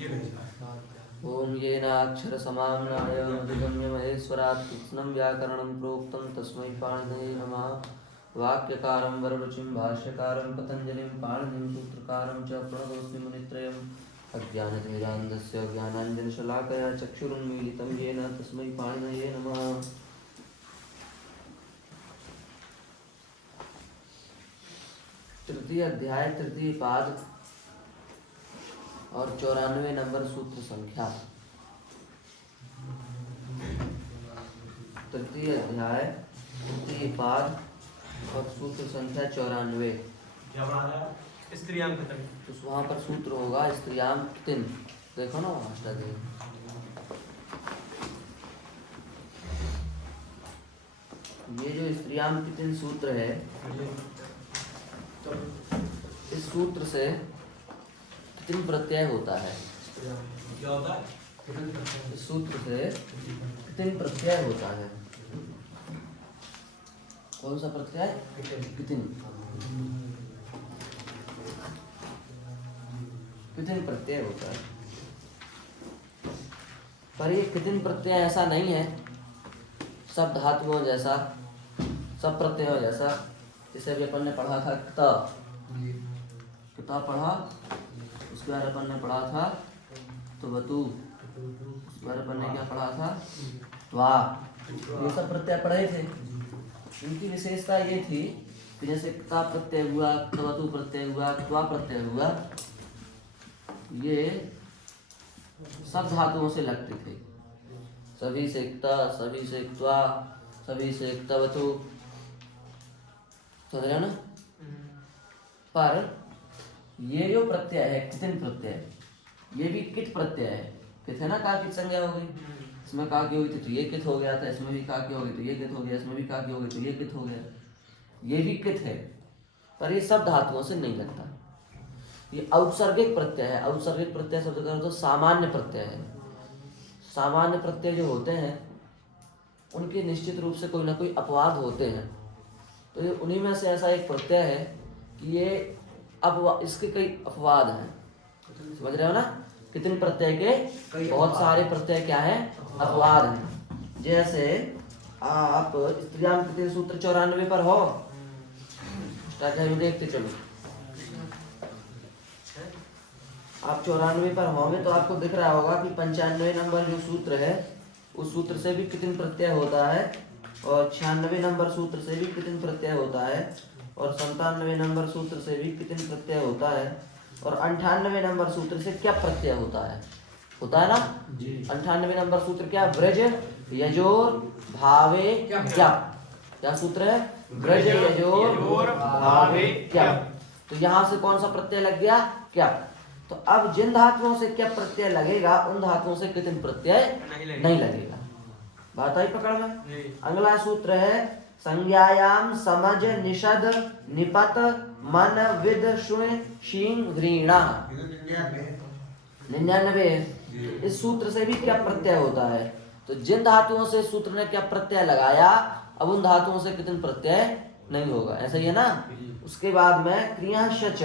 ओम येनाक्षरसमाम्नाय मधुगम्य महेश्वरात् कृत्स्नं व्याकरणं प्रोक्तं तस्मै पाणिनये नमः। वाक्यकारं वररुचिं भाष्यकारं पतञ्जलिं पाणिनिं सूत्रकारं च प्रणतोऽस्मि मुनित्रयम्। अज्ञानतिमिरान्धस्य ज्ञानाञ्जनशलाकया चक्षुरुन्मीलितं येन तस्मै पाणिनये नमः। तृतीय अध्याय तृतीय पाद और 94 नंबर सूत्र संख्या। तृतीय अध्याय तृतीय पाद और सूत्र संख्या 94। तो वहाँ पर सूत्र होगा स्त्रियाम कितिन। देखो ना वहाँ देखो। ये जो स्त्रियाम कितिन सूत्र है, इस सूत्र से कितिन प्रत्यय होता है। क्या होता है? इस सूत्र से कितिन प्रत्यय होता है। कौन सा प्रत्यय? कितिन। कितिन प्रत्यय होता है। पर ये कितिन प्रत्यय ऐसा नहीं है सब धातुओं जैसा, सब प्रत्ययों जैसा। जिसे भी अपन ने पढ़ा था किता पढ़ा, उसके बाद अपन ने पढ़ा था तो वतु, उसके बाद अपन ने क्या पढ़ा था, वाह। ये सब प्रत्यय पढ़े थे। इनकी विशेषता ये थी कि जैसे क्ता प्रत्यय हुआ, वतु प्रत्यय हुआ, त्वा प्रत्यय हुआ, ये सब धातुओं से लगते थे। सभी से क्ता, सभी से क्त्वा, सभी से क्तवतु, समझ रहे हो ना। पर ये जो प्रत्यय है कितिन प्रत्यय, ये भी कित प्रत्यय है। कित है ना, का कित संज्ञा हो गई। इसमें का की हुई थी तो ये कित हो गया था, इसमें भी का की हो गई तो ये कित हो गया, इसमें भी का की हो गई तो ये कित हो गया। ये भी कित है, पर ये सब धातुओं से नहीं लगता। ये औत्सर्गिक प्रत्यय है। औत्सर्गिक प्रत्यय शब्द करो तो सामान्य प्रत्यय है। सामान्य प्रत्यय जो होते हैं उनके निश्चित रूप से कोई ना कोई अपवाद होते हैं। तो ये उन्हीं में से ऐसा एक प्रत्यय है कि ये इसके कई अपवाद हैं। समझ रहे हो ना। कितने प्रत्यय के बहुत सारे प्रत्यय क्या है, अपवाद हैं। जैसे आप स्त्रियाम कितने सूत्र 94 पर हो, देखते चलो। आप 94 पर होंगे तो आपको दिख रहा होगा कि 95 नंबर जो सूत्र है उस सूत्र से भी कितने प्रत्यय होता है, और 96 नंबर सूत्र से भी कितने प्रत्यय होता है, और 97 नंबर सूत्र से भी कितने प्रत्यय होता है, और 98 नंबर सूत्र से क्या प्रत्यय होता है ना। 98 नंबर सूत्र क्या, ब्रज यजोर भावे क्या सूत्र है, ब्रज यजोर भावे क्या। तो यहाँ से कौन सा प्रत्यय लग गया, क्या। तो अब जिन धातुओं से क्या प्रत्यय लगेगा उन धातुओं से कितने प्रत्यय नहीं लगेगा। बात आई पकड़ में। अगला सूत्र है संज्ञायाम समझ निषद निपत मन विद शुण शींग व्रीणा। 99। इस सूत्र से भी क्या प्रत्यय होता है। तो जिन धातुओं से सूत्र ने क्या प्रत्यय लगाया अब उन धातुओं से कितने प्रत्यय नहीं होगा। ऐसा ही है ना। उसके बाद में क्रिया शच,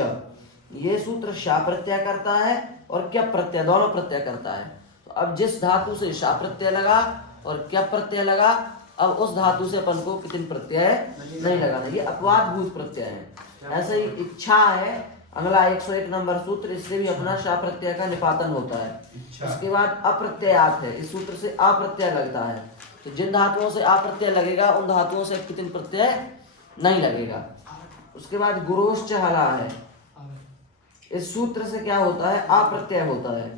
ये सूत्र शा प्रत्यय करता है और क्या प्रत्यय, दोनों प्रत्यय करता है। तो अब जिस धातु से शा प्रत्यय लगा और क्या प्रत्यय लगा, अब उस धातु से अपन को कितने प्रत्यय नहीं लगाना। ये अपवाद भूत प्रत्यय है। ऐसे ही इच्छा है अगला 101 नंबर सूत्र, इससे भी अपना शा प्रत्यय का निपातन होता है। उसके बाद अप्रत्ययात है, इस सूत्र से अप्रत्यय लगता है। तो जिन धातुओं से अप्रत्यय लगेगा उन धातुओं से कितने प्रत्यय नहीं लगेगा। उसके बाद गुरोश्च हला है, इस सूत्र से क्या होता है, अप्रत्यय होता है।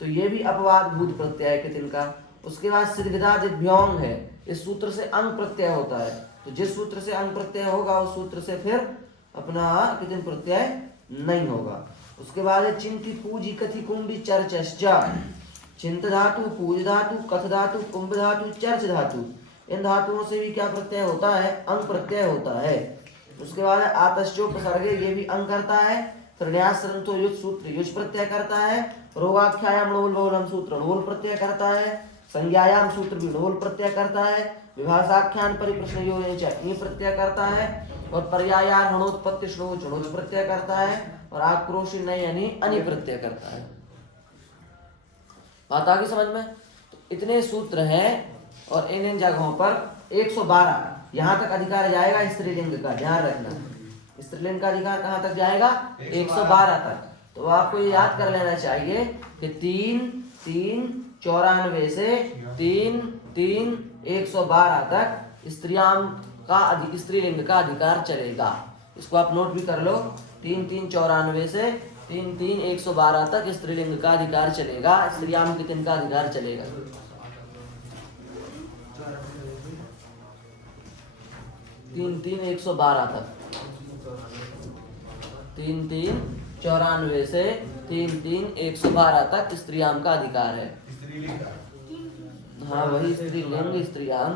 तो ये भी अपवाद भूत प्रत्यय है कितिन का। उसके बाद सिद्धिदादिभ्योंग है, इस सूत्र से अंग प्रत्यय होता है। तो जिस सूत्र से अंग प्रत्यय होगा उस सूत्र से फिर अपना कितिन प्रत्यय नहीं होगा। उसके बाद है चिंति पूजी कथि कुंभी चर्चा। चिंत धातु, पूज धातु, कथ धातु, कुंभ धातु, चर्च धातु, इन धातुओं से भी क्या प्रत्यय होता है, अंग प्रत्यय होता है। उसके बाद है आतश्चोपसर्गे, ये भी अंग करता है। फिर न्यासरंथो युज सूत्र युज प्रत्यय करता है। रोगाख्यायाम णोल बहुलम सूत्र णोल प्रत्यय करता है। संज्ञायाम सूत्र भी णोल प्रत्यय करता है। विभाषाख्यान परिप्रश्न ये प्रत्यय करता है। और पर्यायार हणोत्पत्ति श्लोच प्रत्यय करता है। और आक्रोश नहीं यानी अनि प्रत्यय करता है। बात आ गई समझ में? तो इतने सूत्र हैं और इन जगहों पर 112 यहाँ तक अधिकार जाएगा स्त्रीलिंग का, ध्यान रखना। स्त्रीलिंग का अधिकार कहाँ तक जाएगा? 112 तक। तो आपको ये याद कर लेना चाहिए कि 3 से 112 तक स्त्रीलिंग का अधिकार चलेगा। इसको आप नोट भी कर लो। 3 से 112 तक स्त्रीलिंग का अधिकार चलेगा, स्त्रियाम कितन का अधिकार चलेगा? 112 तक। 3 से 112 तक स्त्रियाम का अधिकार है। हाँ वही स्त्रीलिंग स्त्रियाम।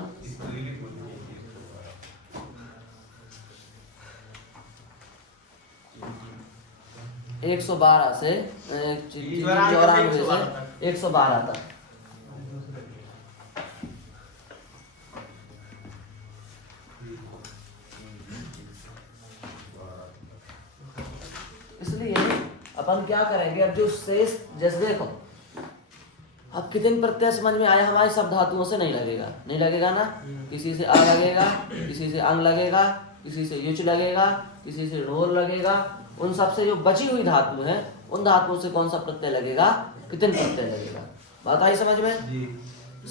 112 से 112 तक। इसलिए अपन क्या करेंगे, अब जो शेष, जैसे देखो अब कितने प्रत्यय समझ में आया, हमारे सब धातुओं से नहीं लगेगा, नहीं लगेगा ना। किसी से आ लगेगा, किसी से अंग लगेगा, किसी से युच लगेगा, किसी से ढोल लगेगा। उन सब से जो बची हुई धातु है, उन धातुओं से कौन सा प्रत्यय लगेगा? कितने प्रत्यय लगेगा? बात आई समझ में?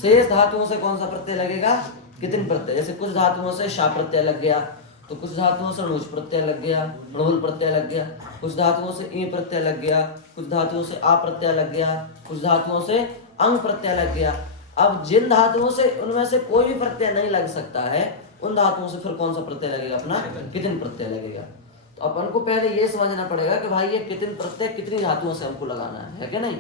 शेष धातुओं से कौन सा प्रत्यय लगेगा? कितने प्रत्यय। जैसे कुछ धातुओं से शा प्रत्यय लग गया, तो कुछ धातुओं से णुच प्रत्यय लग गया, णोल प्रत्यय लग गया। कुछ धातुओं से ई प्रत्यय लग गया, कुछ धातुओं से आ प्रत्यय लग गया, कुछ धातुओं से अंग प्रत्यय लग गया। अब जिन धातुओं से उनमें से कोई भी प्रत्यय नहीं लग सकता है, उन धातुओं से फिर कौन सा प्रत्यय लगेगा? अपना कितने प्रत्यय लगेगा। तो अपन को पहले ये समझना पड़ेगा कि भाई ये कितने प्रत्यय कितनी धातुओं से हमको लगाना है कि नहीं?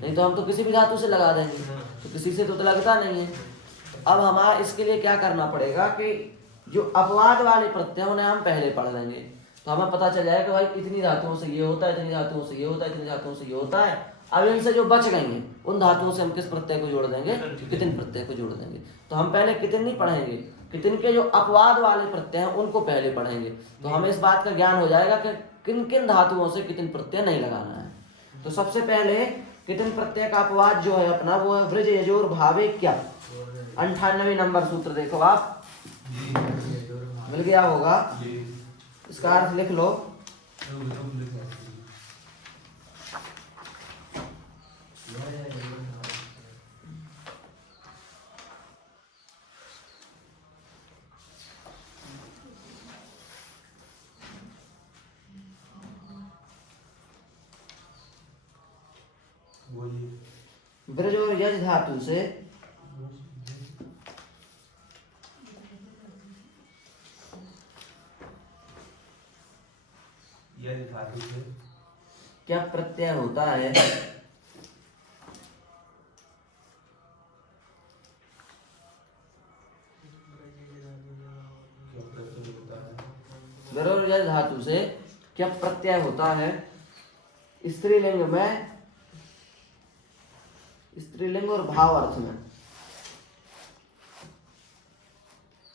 नहीं तो हम तो किसी भी धातु से लगा देंगे, तो किसी से तो लगता नहीं है। तो अब हमारा इसके लिए क्या करना पड़ेगा कि जो अपवाद वाले प्रत्यय उन्हें हम पहले पढ़ लेंगे, तो हमें पता चल जाएगा भाई इतनी धातुओं से ये होता है, इतनी धातुओं से ये होता है, इतनी धातुओं से ये होता है। अब इनसे जो बच गई हैं उन धातुओं से हम किस प्रत्यय को जोड़ देंगे? कितने प्रत्यय को जोड़ देंगे। तो हम पहले कितने नहीं पढ़ेंगे, कितने के जो अपवाद वाले प्रत्यय हैं उनको पहले पढ़ेंगे। तो हमें इस बात का ज्ञान हो जाएगा कि किन किन धातुओं से कितने प्रत्यय नहीं लगाना है। तो सबसे पहले कितने प्रत्यय का अपवाद जो है अपना, वो है वृज यजोर भावे क्या। 98 नंबर सूत्र देखो आप, मिल गया होगा, इसका अर्थ लिख लो। ब्रज और यज धातु से क्या प्रत्यय होता है? ब्रज और यज धातु से क्या प्रत्यय होता है? स्त्रीलिंग में, स्त्रीलिंग और भाव अर्थ में,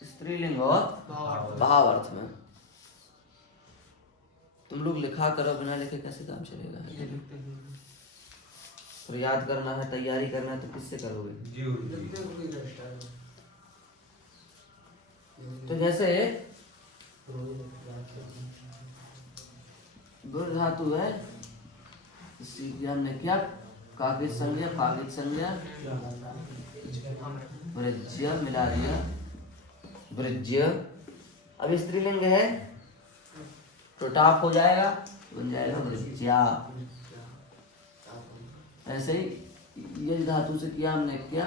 स्त्रीलिंग और भाव अर्थ में। तुम लोग लिखा करो, बिना लिखे कैसे काम चलेगा? तो याद करना है, तैयारी करना है, तो किससे करोगे? तो जैसे गुर धातु है, हमने क्या काकित संज्ञा, काकित संज्ञा, वृज्य मिला दिया, वृज्य। अब स्त्रीलिंग है तो टाप हो जाएगा, बन जाएगा वृज्या। ऐसे ही ये धातु से किया हमने, क्या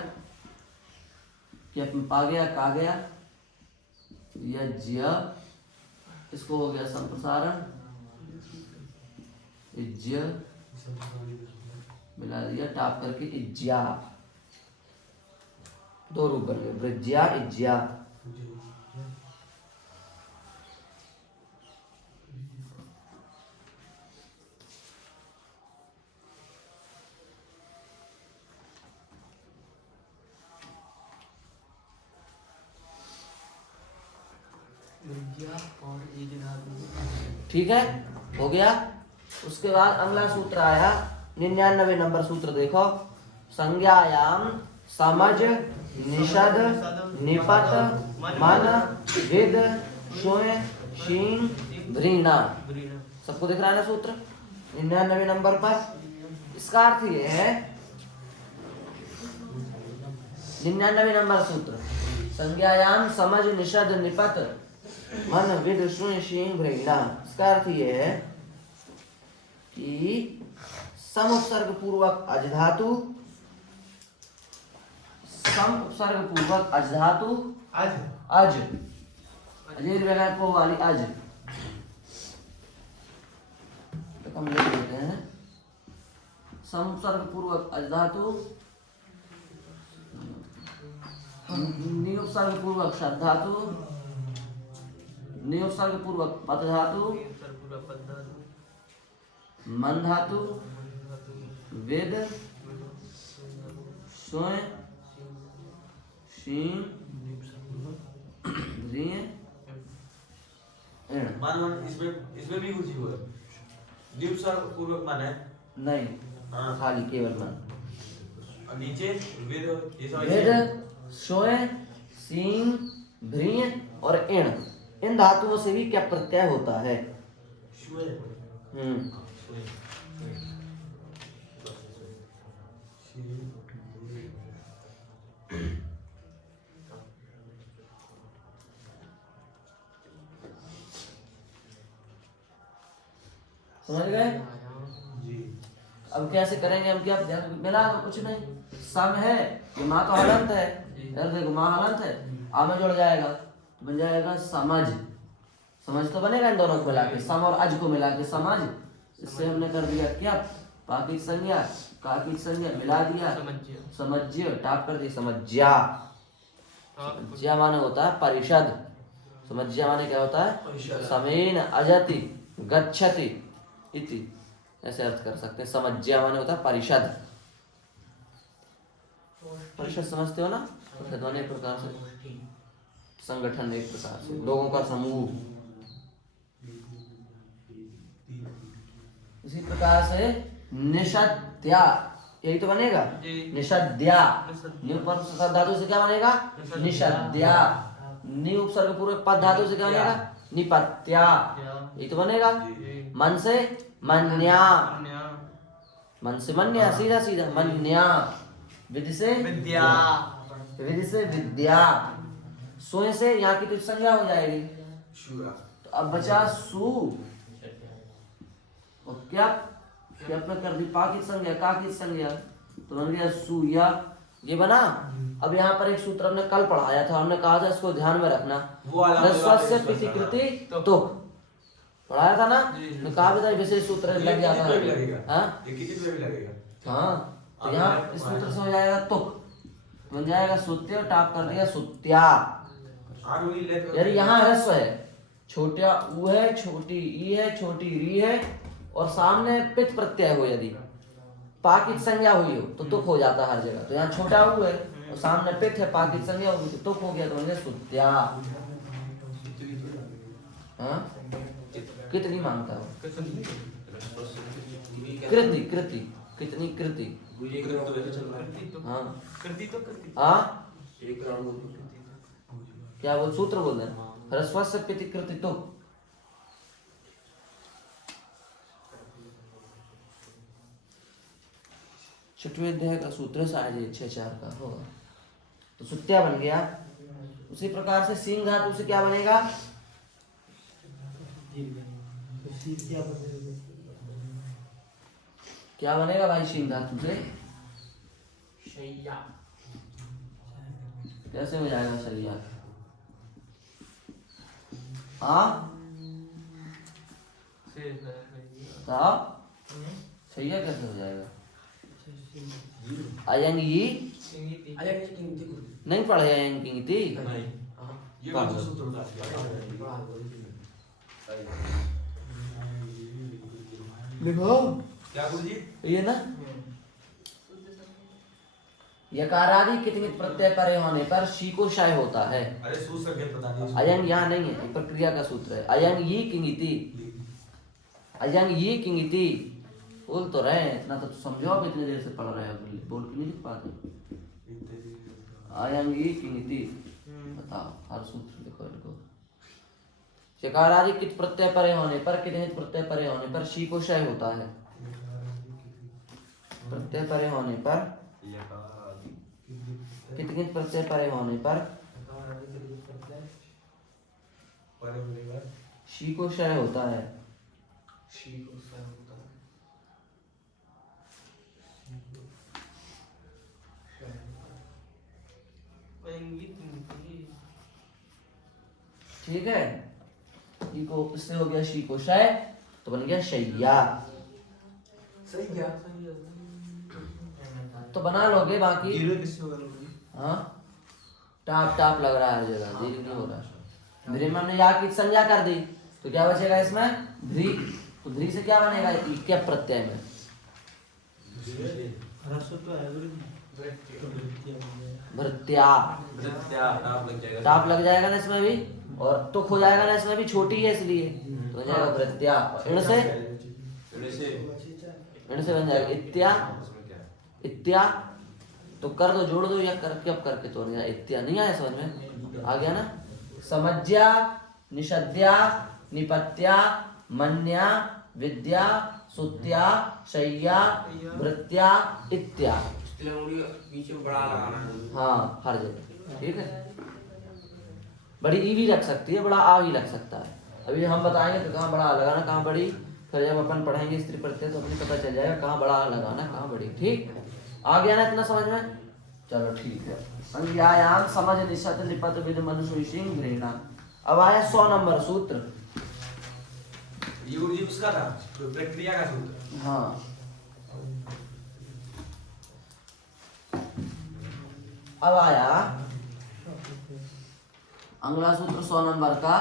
पा गया, का गया, यज्ञ, इसको हो गया संप्रसारण, इज्य मिला दिया, टाप करके इज्या, दो रूप बन गए, वृज्या इज्या। ठीक है, हो गया। उसके बाद अगला सूत्र आया 99 नंबर सूत्र देखो, संज्ञायाम समझ निषद निपट मन विद श्वय शीं भ्रीणा। सबको दिख रहा है ना सूत्र 99 नंबर पर। इसका अर्थ ये है 99 नंबर सूत्र, संज्ञायाम समझ निषद निपट मन विद श्वय शीं भ्रीणा। इसका अर्थ ये है कि सम उपसर्ग पूर्वक अज धातु, सम उपसर्ग पूर्वक अज धातु, अज अजेर वगैरह को वाली अज, तो हम लिख देते हैं सम उपसर्ग पूर्वक अज धातु, नि उपसर्ग पूर्वक शद धातु, नि उपसर्ग पूर्वक पद धातु, मन धातु, वेद स्वय शीं भ्रीण। इसमें भी कुछ हुआ निउपसर्ग पूर्वक मन है नहीं, खाली केवल मन। और नीचे वेद, ये सब वेद स्वय शीं भ्रीण और इण, इन धातुओं से भी क्या प्रत्यय होता है? समझ गए? अब कैसे करेंगे हम? क्या मिला कुछ नहीं, सम है, ये माँ तो हलंत है, इधर देखो माँ हलंत है, आ में जुड़ जाएगा तो बन जाएगा समझ। समझ तो बनेगा इन दोनों को मिला के, सम और अज को मिला के समझ। इससे हमने कर दिया क्या, पाकिट संज्ञा काकिट संज्ञा मिला दिया, समझ्य टाप कर दी, समझ्या। समझ्या माने होता है परिषद। समझ्या माने क्या होता है? समेन अजति गच्छति इति, ऐसे अर्थ कर सकते हैं। समझ्या माने होता है परिषद। परिषद समझते हो ना? परिषद एक प्रकार से संगठन, एक प्रकार से लोगों का समूह। इसी प्रकार से निषद्या, यही तो बनेगा निषद्या। नि उपसर्ग धातु से क्या बनेगा? निषद्या। नि उपसर्ग पूर्वक पद धातु से क्या बनेगा? निपत्या। यही तो बनेगा। मन से मन्या, मन से मन्या, सीधा सीधा मन्या। विधि से विद्या, विधि से विद्या। सोए से यहाँ की तो संज्ञा हो जाएगी, तो अब बचा सु, और क्या क्या अपने कर दी पाकिट संज्ञा काकिट संज्ञा, तो बन गया सुया। ये बना। अब यहाँ पर एक सूत्र हमने कल पढ़ाया था, हमने कहा था इसको ध्यान में रखना, रस्वस्य प्रतिकृति तुक पढ़ाया था ना, मैं कहा भी था विशेष सूत्र लग जाता है। हाँ, तो यहाँ इस सूत्र से हो जाएगा तुक, बन जाएगा सुत्य, टाप कर दिया सुत्या। यार यहाँ ह्रस्व है, छोटा ऊ है, छोटी ई है, छोटी री है, और सामने पित प्रत्यय हो, यदि पाकिट संज्ञा हुई हो तो तुक हो जाता हर जगह। तो यहाँ छोटा ऊ है और सामने पित है, पाकिट संज्ञा होगी तो तुक हो गया, तो बन गया सुत्या। हाँ, कितनी मांगता हो? कृति, कृति, कितनी कृति? हाँ हाँ, क्या वो सूत्र बोल रहे हैं? ह्रस्वस्य पिति कृति तुक। छठवें अध्याय का सूत्र शायद 6-4 का होगा, तो सुत्या बन गया। उसी प्रकार से सिंह धातु से क्या बनेगा? क्या बनेगा भाई सिंह धातु से? शैया। कैसे हो जाएगा शैया? हाँ, शैया कैसे हो जाएगा? अयंग ये नहीं पढ़े, अयंग किंगति लिखो क्या गुरुजी? ये ना यकारादि कितनी प्रत्यय परे होने पर शी को शय होता है। अरे सूत्र पता नहीं, अयंग यहाँ नहीं है, प्रक्रिया का सूत्र है। अयंग ये किंगिति, अयंग ये किंगिति बोल तो रहे हैं, इतना तो समझो, आप इतनी देर से पढ़ रहे हो, बोल के नहीं लिख पाते। आयंगी किंगति, बताओ हर सूत्र लिखो इनको। चकार आदि कित प्रत्यय परे होने पर, कितने प्रत्यय परे होने पर शी को शय होता है। प्रत्यय परे होने पर, कितने प्रत्यय परे होने पर शी को शय होता है। ठीक है, शी को, इससे हो गया शी को शय, तो बन गया शैया। सही क्या? तो बना लोगे बाकी। किससे होगा? हाँ, टाप टाप लग रहा है हर जगह, दीर्घ नहीं हो रहा। ध्री में हमने या की संज्ञा कर दी, तो क्या बचेगा इसमें? ध्री। तो ध्री से क्या बनेगा? क्या प्रत्यय में भृत्या, टाप लग जाएगा ना इसमें भी, और तुक हो जाएगा ना इसमें भी, छोटी है इसलिए तो हो जाएगा भृत्या। इण से बन जाएगा इत्या। इत्या तो कर दो, जोड़ दो, या करके अब करके तो नहीं, इत्या नहीं आया समझ में? आ गया ना? समज्या, निषद्या, निपत्या, मन्या, विद्या, सुत्या, शय्या, भृत्या, इत्या। पीछे बड़ा लगाना है। हाँ, हर जगह। ठीक है, बड़ी ई भी लग सकती है, बड़ा आ भी लग सकता है। अभी हम बताएंगे तो कहाँ बड़ा लगाना, कहाँ बड़ी, फिर जब अपन पढ़ेंगे स्त्री प्रत्यय तो अपने पता चल जाएगा कहाँ बड़ा लगाना, कहाँ बड़ी। ठीक, आ गया ना इतना समझ में? चलो ठीक है। अंग्यायाम समझ निषद निपत विद मनुष्य सिंह घृणा। अब आया 100 नंबर सूत्र। ये उसका था, प्रक्रिया का सूत्र। हाँ, अब आया अगला सूत्र 100 नंबर का।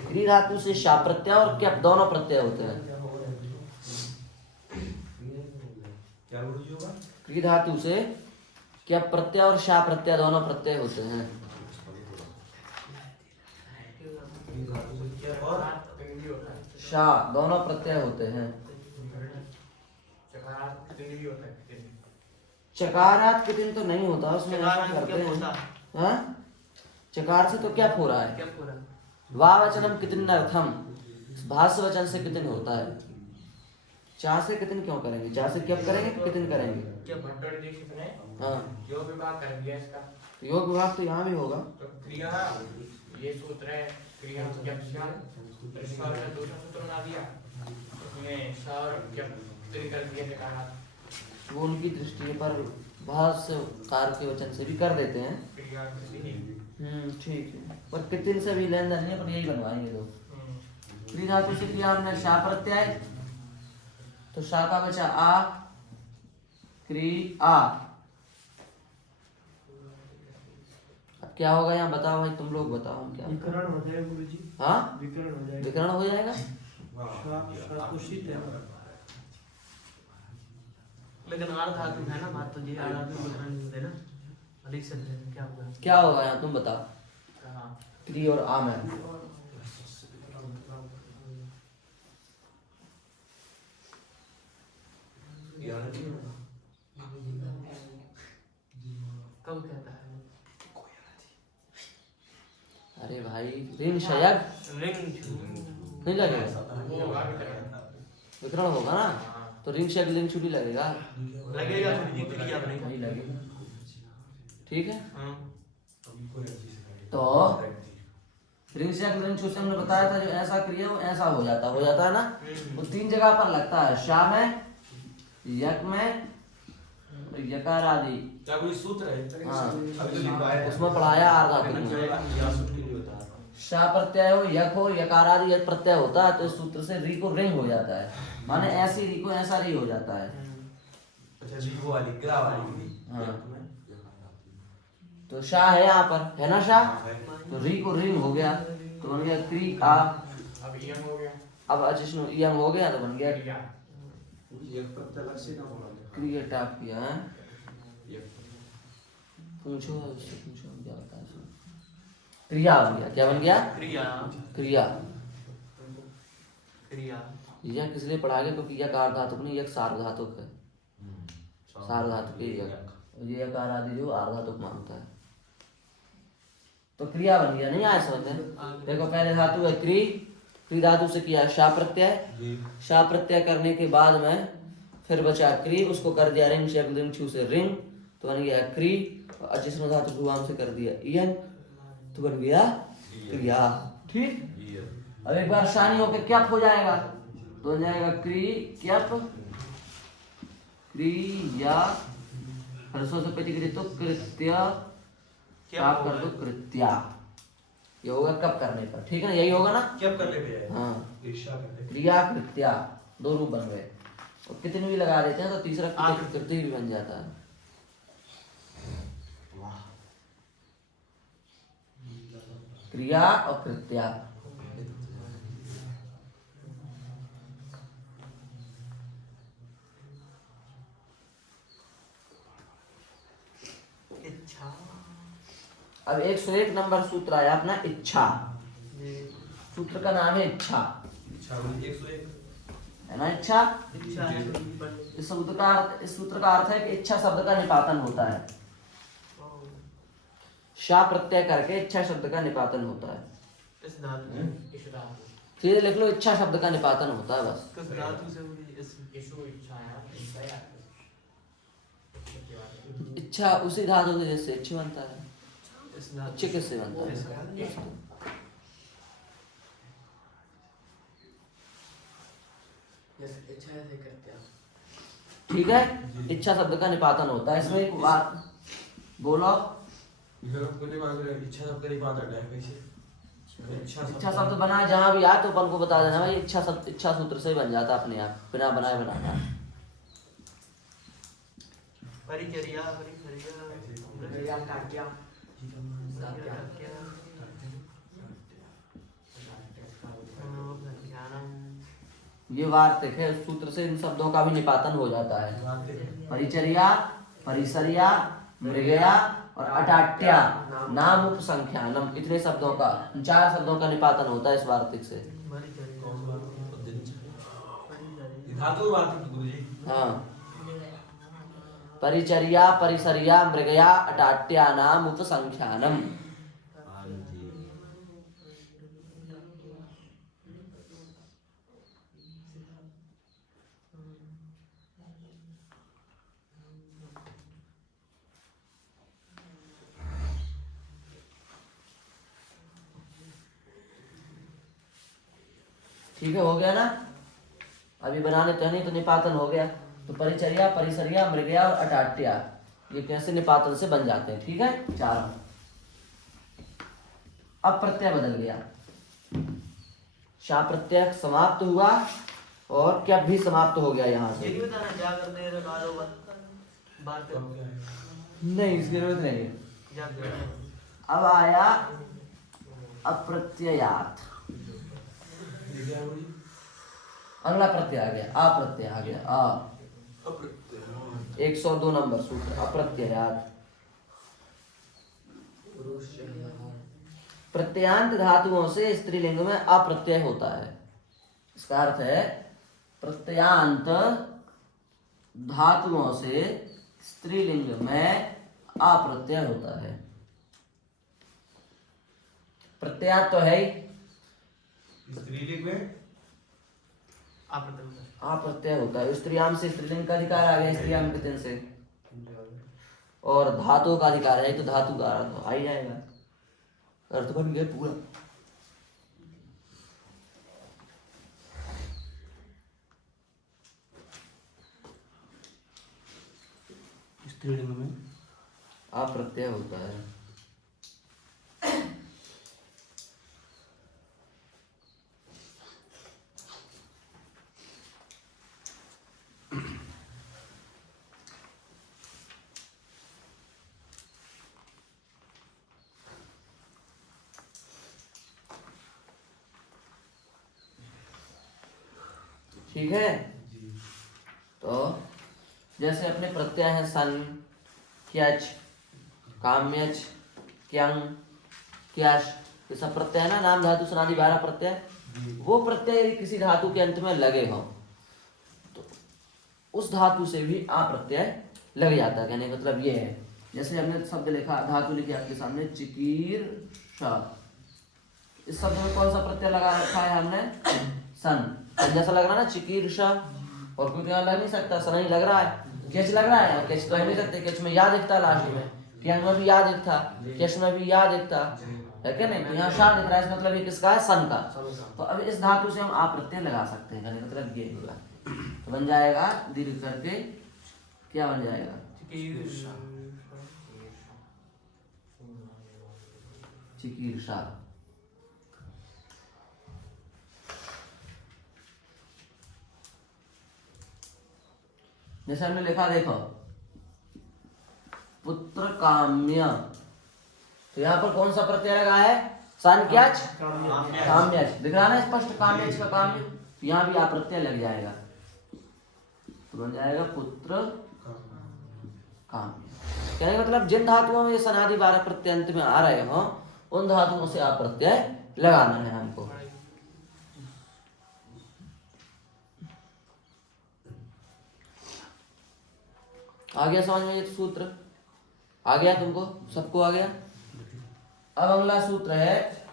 क्री धातु से शा प्रत्यय और क्या दोनों प्रत्यय होते हैं। क्या गुरुजी होगा? क्री धातु से क्या प्रत्यय और शा प्रत्यय दोनों प्रत्यय होते हैं। शा दोनों प्रत्यय होते हैं। चकारात कितने तो नहीं होता, उसमें ऐसा करते हैं। हाँ, चकार से तो क्या हो रहा है? वा वचनम कितने अर्थम, भाष्य वचन से कितने होता है। चा से कितने क्यों करेंगे? चा से क्या करेंगे, कितने करेंगे? क्या भट्टर दीक्षित ने हाँ, योग विभाग कर दिया इसका। योग विभाग तो यहाँ भी होगा। तो क्रिया, ये सूत्र है क्रिया दूसरा सूत्र बना दिया, उसमें सौर कर दिया चकारात। वो उनकी दृष्टि पर भाष्य कार के वचन से भी कर देते हैं। क्रिया ठीक है, पर कितने से भी लेन देन नहीं है, पर यही बनवाएंगे तो। क्री धातु से किया हमने शा प्रत्यय, तो शा का बचा आ, क्री आ। अब क्या होगा यहाँ बताओ भाई, तुम लोग बताओ। हम क्या विकरण हो जाएगा गुरुजी। हाँ, विकरण हो जाएगा। विकरण हो जाएगा। लेकिन आर धातु है ना, बात तो जी आर धातु विकरण नहीं होते ना, अधिक से क्या होगा? क्या होगा यहाँ तुम बताओ। कहाँ? क्री और आ में कब कहता है? अरे भाई, ऋण शयक नहीं लगेगा, विकरण होगा ना, तो ऋण शयक लिंग छुट्टी लगेगा, लगेगा क्रिया बनेगा। नहीं लगेगा। ठीक है, हाँ, तो ऋण शयक लिंग छुट्टी हमने बताया था, जो ऐसा क्रिया वो ऐसा हो जाता है ना। वो 3 जगह पर लगता है, शा में, यक में, यकार आदि। क्या कोई सूत्र है? हाँ, अभी तो लिखवाया है। उसमें पढ़ाया आर धातु में। शा प्रत्यय हो, यक हो, यकार आदि यक प्रत्यय होता है, तो इस सूत्र से री को रिंग हो जाता है, माने ऐसी री को ऐसा री हो जाता है। अच्छा, रिको वाली, ग्रा वाली। हाँ, तो शा है यहाँ पर, है ना शा, तो री को रिंग हो गया, तो बन गया क्री आ। अब यम हो गया, अब अजिष्णु यंग हो गया, तो बन गया क्रिया। ये पत्ता अलग से ना बोला। क्रिया टाप किया है। ये पूछो उससे, पूछो क्या होता है। क्रिया बन गया। क्या बन गया? क्रिया क्रिया। क्रिया यह किस लिए पढ़ा गया? क्योंकि यह कार धातुक नहीं, यह सार्वधातुक है। सार्वधातुक है यह। ये कार आदि जो आर्धातुक मानता है। तो क्रिया बन गया। नहीं आया समझ में? देखो पहले धातु है क्री, क्री धातु से किया शा प्रत्यय, शा प्रत्यय करने के बाद में फिर बचा क्री, उसको कर दिया रिंग से रिंग छू से रिंग, तो बन गया क्री। और जिसमें धातु भुवाम से कर दिया ईयन, तो बन गया क्रिया। ठीक। अब एक बार शानी होकर क्यप हो जाएगा, तो बन जाएगा क्री क्यप क्रिया, हर्षों से पति कृत कृत्य, क्या कर दो कृत्या। ये होगा कब करने पर। ठीक है ना? यही होगा ना? क्या करने पे है? हाँ, ईर्ष्या करने पे। क्रिया कृत्या दो रूप बन गए। और कितने भी लगा देते हैं तो तीसरा कृत्य भी बन जाता है। क्रिया और कृत्या। इच्छा। अब 101 नंबर सूत्र आया अपना इच्छा। सूत्र का नाम है इच्छा, इच्छा बोली 101 है ना? इच्छा। इच्छा इस शब्द का इस सूत्र का अर्थ है कि इच्छा शब्द का निपातन होता है। शा प्रत्यय करके इच्छा शब्द का निपातन होता है। इस धातु इस धातु सीधे लिख लो, इच्छा शब्द का निपातन होता है बस। किस धातु से हुई इस यशु इच्छा है इच्छा उसी धातु से जैसे इच्छ बनता है। इस धातु इच्छ किससे बनता है? इच्छा से करते हैं। ठीक है। इच्छा शब्द का निपातन होता है। इसमें एक बात बोलो, इधर कोई बात नहीं, इच्छा सब करी बात हटा है कैसे? इच्छा शब्द बना जहां भी आए तो अपन को बता देना भाई, इच्छा शब्द इच्छा सूत्र से ही बन जाता अपने आप, बिना बनाए बनाना। परिचर्या क्रिया का क्या ये वार्तिक है, उस सूत्र से इन शब्दों का भी निपातन हो जाता है। परिचर्या, परिसर्या, मृगया और अटाट्या नाम उपसंख्यानम, इतने शब्दों का, 4 शब्दों का निपातन होता है इस वार्तिक से। धातु बात है गुरुजी। हाँ, परिचर्या, परिसर्या, मृगया, अटाट्या नाम उपसंख्यानम। ठीक है, हो गया ना? अभी बनाने तो नहीं, तो निपातन हो गया। तो परिचर्या, परिसर्या, मृगया और अटाट्या ये कैसे निपातन से बन जाते हैं। ठीक है, 4। अब प्रत्यय बदल गया, शा प्रत्यय समाप्त हुआ और क्या भी समाप्त हो गया यहाँ ये से। नहीं बताना जा करते हैं कारोबार बात नहीं, इसकी जरूरत नहीं है। जा कर अब आया अप्रत्ययात, अगला प्रत्यय आ गया, अप्रत्यय आ गया। 102 नंबर सूत्र अप्रत्ययात। प्रत्ययांत धातुओं से स्त्रीलिंग में अप्रत्यय होता है। इसका अर्थ है प्रत्ययांत धातुओं से स्त्रीलिंग में अप्रत्यय होता है। प्रत्ययात तो है ही, स्त्रीलिंग में अप्रत्यय होता है। स्त्रीयाम से स्त्रीलिंग का अधिकार आ गया, स्त्रीयाम के दिन से, और धातु का अधिकार है तो धातु का अर्थ आ ही जाएगा, अर्थ बन गया पूरा। स्त्रीलिंग में अप्रत्यय होता है। ठीक है, तो जैसे अपने प्रत्यय हैं सन, क्यच, काम्यच, क्यंग, क्याश, ये सब प्रत्यय है ना, नाम धातु सनादि 12 प्रत्यय, वो प्रत्यय यदि किसी धातु के अंत में लगे हो तो उस धातु से भी आ प्रत्यय लग जाता है। कहने का मतलब ये है, जैसे हमने शब्द लिखा, धातु लिखी आपके सामने चिकीर्षा, इस शब्द में कौन सा प्रत्यय लगा रखा है हमने, सन। जैसा लग रहा है ना चिकीर्षा, और कोई यहाँ लग नहीं सकता, सन ही लग रहा है, कैच लग रहा है, कैच तो है नहीं सकते, कैच में या दिखता लास्ट में, कैच में भी या दिखता, कैच में भी या दिखता है क्या नहीं, तो यहाँ शाह दिख रहा है, इसका मतलब ये किसका है, सन का। तो अब इस धातु से हम आ प्रत्यय लगा सकते हैं, कहने का मतलब ये होगा। तो बन जाएगा दीर्घ करके क्या बन जाएगा, चिकीर्षा। जैसे हमने लिखा देखो पुत्र काम्य, तो यहाँ पर कौन सा प्रत्यय लगा है, सान्क्याच काम्यच, दिख रहा है ना स्पष्ट, काम्यच का काम्य, तो यहाँ भी आ प्रत्यय लग जाएगा, तो बन जाएगा पुत्र काम्य। कहने का मतलब जिन धातुओं में ये सनादि 12 प्रत्यय अंत में आ रहे हो उन धातुओं से आ प्रत्यय लगाना है हमको। आ गया समझ में ये सूत्र, आ गया तुमको, सबको आ गया। अब अगला सूत्र है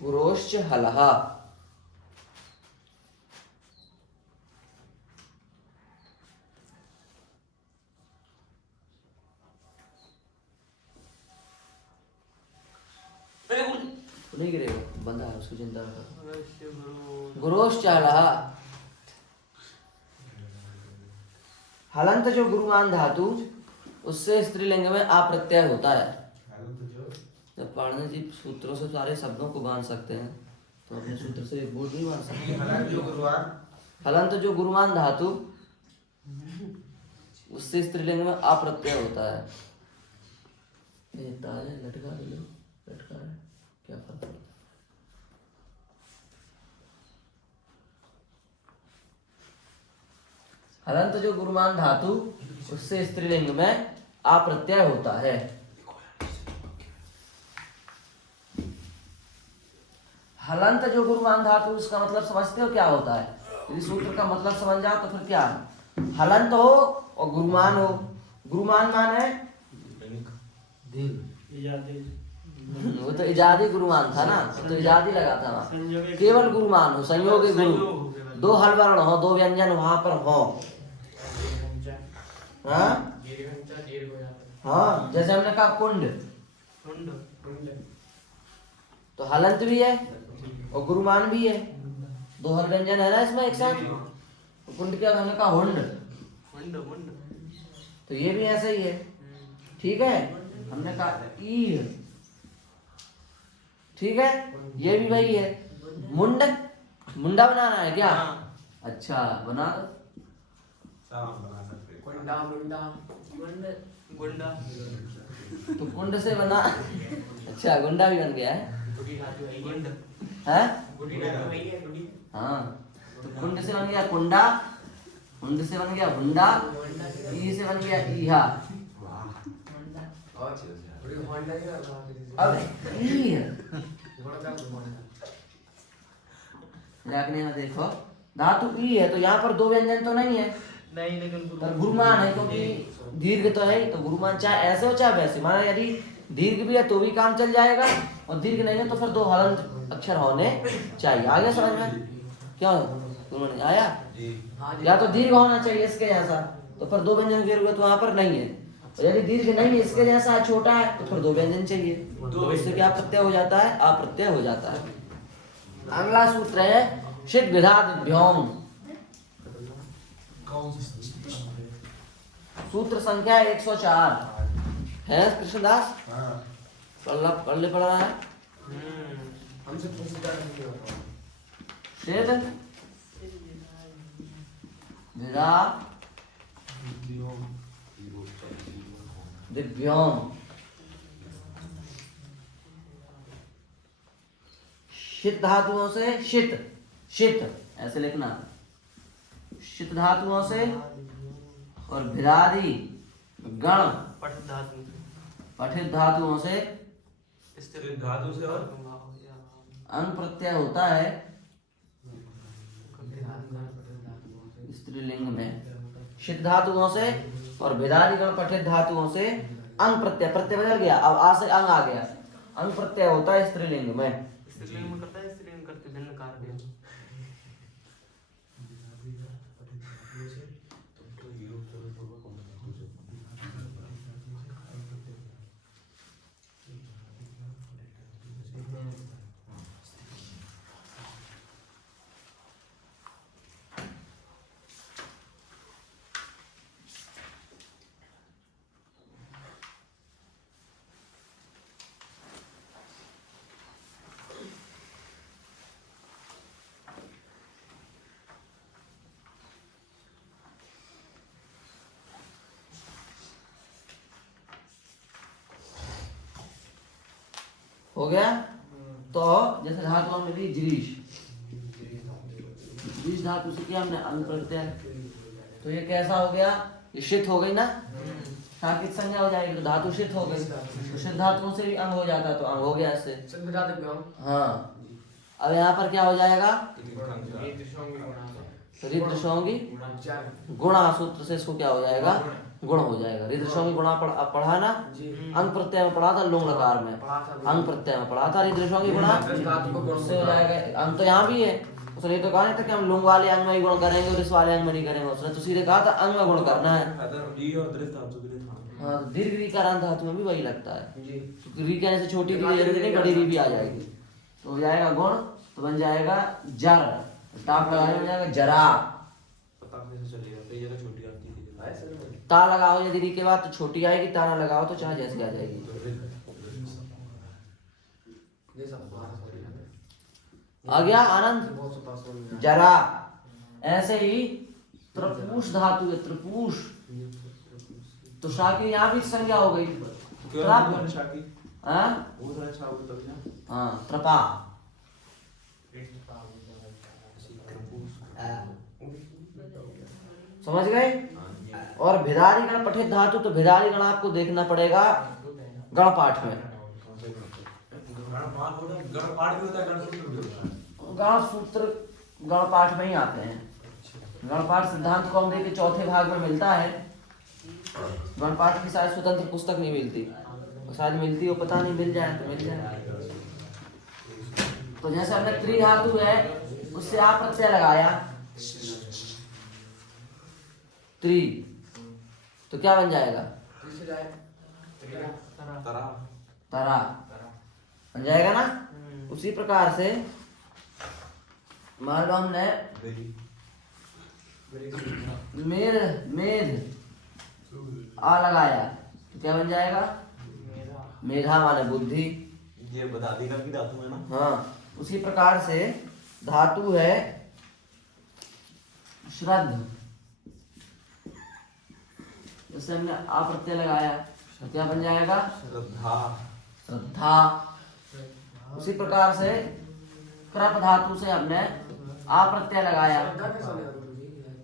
गुरोश्च हलः। नहीं गिरेगा, बंदा है उसको चिंता करो। गुरोश्च हलः, हलंत जो गुरुमान धातु उससे स्त्रीलिंग में आ प्रत्यय होता है। जब पढ़ने जी सूत्रों से सारे शब्दों को बांध सकते हैं तो अपने सूत्र से बोल नहीं बांध सकते। हलंत जो गुरुमान धातु उससे स्त्रीलिंग में आ प्रत्यय होता है। ये ताल है, लटका दे लो, लटका है क्या फर्क पड़ता है। हलंत जो गुरुमान धातु उससे स्त्रीलिंग में आ प्रत्यय होता है। हलंत जो गुरुमान धातु, उसका मतलब समझते हो क्या होता है, यदि सूत्र का मतलब समझ जाओ तो फिर क्या है, हलंत हो और गुरुमान हो। गुरुमान मान है वो तो इजादी गुरुमान था ना, तो इजादी लगा था वहाँ, केवल गुरुमान हो, संयोग गुरु, दो हल वर्ण हो, दो व्यंजन वहां पर हो। हाँ हाँ, जैसे हमने कहा कुंड, तो हलंत भी है और गुरुमान भी है, दो हल व्यंजन है ना इसमें एक साथ। तो कुंड क्या हमने कहा, हुंड, तो ये भी ऐसा ही है, ठीक है। हमने कहा ई, ठीक है, ये भी वही है। मुंड, मुंडा बनाना है क्या, अच्छा बना दो, गुंडा मुंडा गुंडा, तो कुंड से बना, अच्छा गुंडा भी बन गया है, गुड़ी धातु है गुंड, हैं? गुड़ी धातु है ये गुड़ी, हाँ, तो कुंड से बन गया कुंडा, हुंड से बन गया हुंडा, ई से बन गया ईहा। अब ई में देखो धातु ई है तो यहाँ पर दो व्यंजन तो नहीं है, नहीं, लेकिन पर गुरुमान है क्योंकि दीर्घ तो है ही, तो गुरुमान चाहे ऐसे हो चाहे वैसे, माना यदि दीर्घ भी है तो भी काम चल जाएगा, और दीर्घ नहीं है तो फिर दो हलंत अक्षर होने चाहिए। आगे समझ में क्यों उन्होंने आया, या तो दीर्घ होना चाहिए इसके जैसा, तो फिर दो व्यंजन की जरूरत वहां पर नहीं है, और यदि दीर्घ नहीं है इसके जैसा छोटा है तो फिर दो व्यंजन चाहिए, तो इससे क्या प्रत्यय हो जाता है, अप्रत्यय हो जाता है। अगला सूत्र है षित् विधादिभ्योम, सूत्र संख्या 104 है कृष्णदास, पढ़ रहा है। हमसे पूछता नहीं होता, षित् विधादिभ्योम, षित् धातुओं से, षित् षित् ऐसे लिखना, षित् धातुओं से और भिदादि गण पठ धातु पठित धातुओं से स्त्रीलिंग धातु से और अंग प्रत्यय होता है स्त्रीलिंग में सिद्ध धातुओं से और भिदादि गण पठित धातुओं से अंग प्रत्यय प्रत्यय बदल गया अब आ से अंग आ गया अंग प्रत्यय होता है स्त्रीलिंग में स्त्रीलिंग में करता है स्त्रीलिंग करते भिन्न कार्य हो गया तो जैसे धातु में दी जरीश जरीश धातु से किया हमने अंग प्रत्यय तो ये कैसा हो गया ये शित हो गई ना साकित संज्ञा हो जाएगी तो धातु शित हो गई तो शित धातुओं से भी अंग हो जाता तो अंग हो गया इससे हाँ अब यहाँ पर क्या हो जाएगा रिद्रशोंगी गुणा सूत्र से इसको क्या हो जाएगा गुण हो जाएगा रिद्रशोंगी गुणा पढ़ा ना अंग प्रत्यय में पढ़ा था लुंग लकार में अंग प्रत्यय में पढ़ा था रिद्रशोंगी गुणा उससे हो जाएगा अंग तो यहाँ भी है उसने तो कहा नहीं था कि हम लुंग वाले अंग में ही गुण करेंगे और इस वाले अंग में नहीं करेंगे उसने तो सीधे कहा था अंग में गुण करना है हाँ दीर्घ री का धातु में भी वही लगता है री कहने से छोटी री जरूरी नहीं बड़ी री भी आ जाएगी तो हो जाएगा गुण तो बन जाएगा जर टाप लगाने बन जाएगा जरा ता लगाओ यदि री के बाद तो छोटी आएगी ता ना लगाओ तो चाहे जैसी आ जाएगी आ गया आनंद जरा ऐसे ही त्रपूष धातु है त्रपूष तो शाकी यहाँ भी संज्ञा हो गई हाँ त्रपा समझ गए और भिदारी गण पठित धातु तो भिदारी गण आपको देखना पड़ेगा गण पाठ में गण सूत्र गण पाठ में ही आते हैं गण पाठ सिद्धांत को हम देखिए चौथे भाग में मिलता है गण पाठ की शायद स्वतंत्र पुस्तक नहीं मिलती शायद मिलती हो पता नहीं मिल जाए तो मिल जाए तो जैसे हमने त्रिधातु है उससे आप प्रत्यय लगाया त्रि तो क्या बन जाएगा तरा बन जाएगा ना उसी प्रकार से मान लो हमने मेर मेध आ लगाया तो क्या बन जाएगा मेधा माने बुद्धि ये बदादी का भी धातु है ना हाँ उसी प्रकार से धातु है श्रद्ध जैसे हमने आ प्रत्यय लगाया तो क्या बन जाएगा श्रद्धा श्रद्धा उसी प्रकार से कृप धातु से हमने आ प्रत्यय लगाया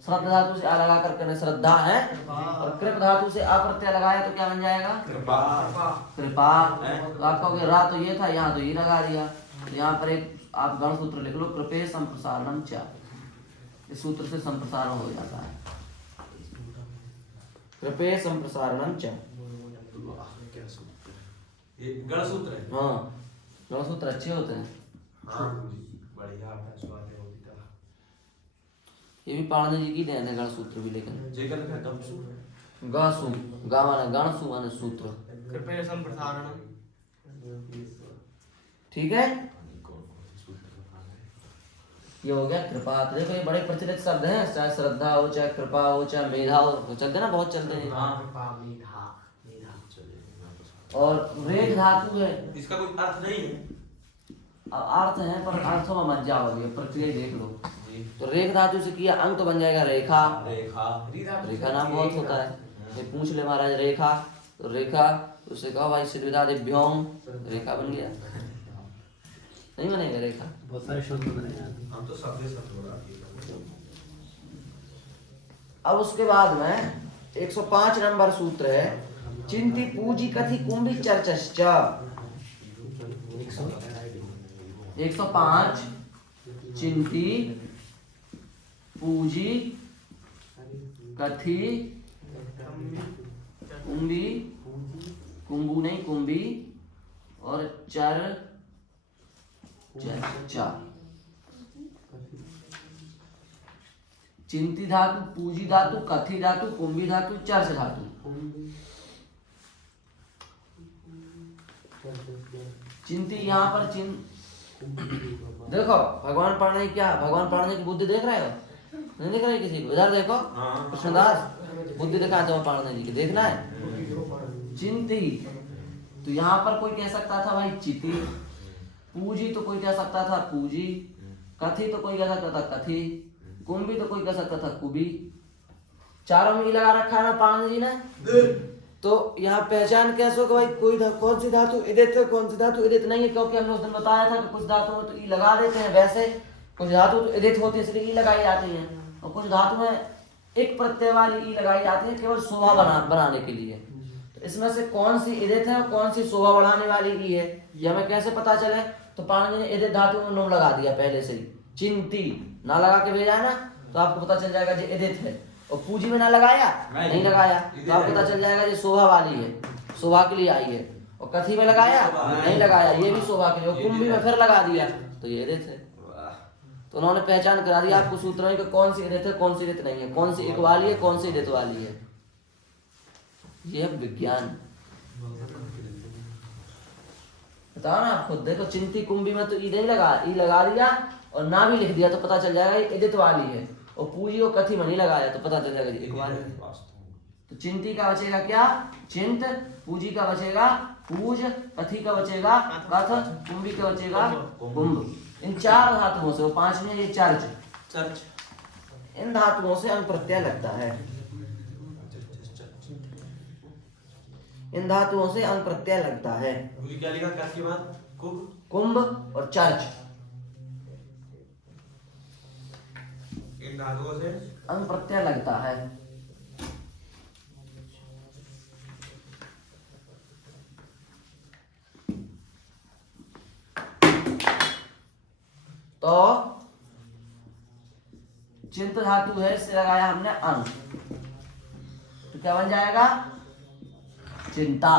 श्रद्धा धातु से आ लगा करके श्रद्धा है और कृप धातु से आ प्रत्यय लगाया तो क्या बन जाएगा कृपा कृपा तो आप कहोगे रा तो ये था यहाँ तो ये लगा दिया तो यहाँ पर एक आप गण सूत्र लिख लो कृपे संप्रसारणम च इस सूत्र से संप्रसारण हो जाता है कृपे संप्रसारणम च ये गण सूत्र है हाँ गण सूत्र अच्छे होते हैं बढ़िया स्वाद है होती था ये भी पाणिनि जी की देन है गण सूत्र भी लेकिन जेकर का गमसु गासु गा माने गण सु माने सूत्र कृपया संप्रसारण ठीक है ये हो गया कृपा तो देखो ये बड़े प्रचलित शब्द हैं चाहे श्रद्धा हो चाहे कृपा हो चाहे मेधा हो चलते ना बहुत चलते हैं और रेख धातु है इसका कोई अर्थ नहीं है अर्थ है पर अर्थों में मत जाओगे प्रक्रिया देख लो तो रेख धातु से किया अंग तो बन जाएगा रेखा रेखा रेखा नाम बहुत होता है ये पूछ ले महाराज रेखा तो रेखा उससे कहो भाई सिद्धिदा दिव्योम रेखा बन गया नहीं बनेगा रेखा बहुत सारे शब्द बने हैं हम तो शब्द बोला अब उसके बाद में 105 नंबर सूत्र है, चिंती पूजी कथि कुंभी चर्चश्च। 105 चिंती पूजी कथि कुंभी, कुंभू नहीं कुंभी, और चर्चा। चिंती धातु, पूजी धातु, कथि धातु, कुंभी धातु, चर्च धातु। चिंती यहाँ पर देखो भगवान पढ़ने क्या, भगवान पढ़ने की बुद्धि देख रहे हो? नहीं देख रहे किसी को? इधर देखो कृष्णदास, बुद्धि दिखाते हो पढ़ने जी की, देखना है। चिंती तो यहाँ पर कोई कह सकता था भाई चिति, पूजी तो कोई कह सकता था पूजी, कथी तो कोई कह सकता था कथी, कुंभी तो कोई कह सकता था कुबी। चारों में लगा रखा है ना पाणिनि जी ने। तो यहाँ पहचान कैसे हो कि भाई कोई कौन सी धातु इदित है, कौन सी धातु इदित नहीं है, क्योंकि हमने उस दिन बताया था कि कुछ धातु में तो ई लगा देते हैं, वैसे कुछ धातु तो इदित होती है इसलिए ई लगाई जाती है, और कुछ धातु में एक प्रत्यय वाली ई लगाई जाती है केवल शोभा बनाने के लिए। तो इसमें से कौन सी इदित है और कौन सी शोभा बढ़ाने वाली ई है, ये हमें कैसे पता चले? तो पाणिनि ने इदित धातु में नुम लगा दिया पहले से ही, चिंती ना लगा के भेजा है ना, तो आपको पता चल जाएगा ये इदित है। और पूजी में ना लगाया, नहीं लगाया, तो आपको पता चल जाएगा ये शोभा वाली है, शोभा के लिए आई है। और कथी में लगाया, नहीं लगाया, ये भी शोभा के लिए। और कुंभी में फिर लगा दिया, तो ये इदित है। तो उन्होंने पहचान करा दिया आपको सूत्र में कि कौन सी इदित है, कौन सी इदित नहीं है, कौन सी इक वाली है, कौन सी इदित वाली है। ये है विज्ञान। बताओ ना आप खुद, देखो चिंती कुंभी में तो ई नहीं लगा, ई लगा दिया और ना भी लिख दिया तो पता चल जाएगा ये इदित वाली है। और पूजी और कथी में नहीं लगाया तो पता चल जाएगा एक वाली है। तो चिंती का बचेगा क्या, चिंत, पूजी का बचेगा पूज, कथी का बचेगा कथ, कुंभी का बचेगा कुंभ। इन चार धातुओं से, वो पांच में ये चर्च, इन धातुओं से अंग प्रत्यय लगता है, इन धातुओं से अंग प्रत्यय लगता है। क्या लिखा कथ के बाद? कुंभ और चर्च, इन धातुओं से अंग प्रत्यय लगता है। तो चिंत धातु है, इससे लगाया हमने अंग, तो क्या बन जाएगा? चिंता।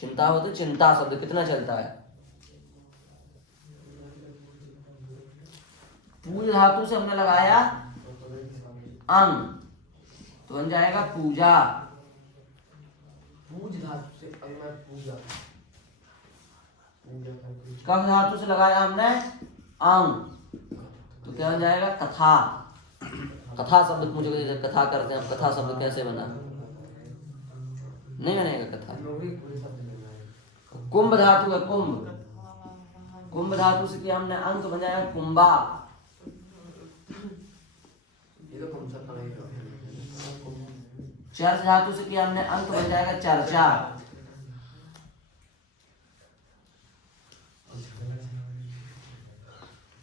चिंता हो तो चिंता शब्द कितना चलता है। पूज धातु से हमने लगाया अंग, तो बन जाएगा पूजा। पूज धातु से अंग पूजा। कफ धातु से लगाया हमने अंग, तो क्या बन जाएगा? कथा। कथा शब्द मुझे कथा करते हैं, कथा शब्द कैसे बना? नहीं बनेगा कथा। कुंभ धातु है कुंभ, कुंभ धातु से किया हमने अंग, तो बन जाएगा कुंभा। चर्च धातु से किया हमने अंग, तो बन जाएगा चर्चा।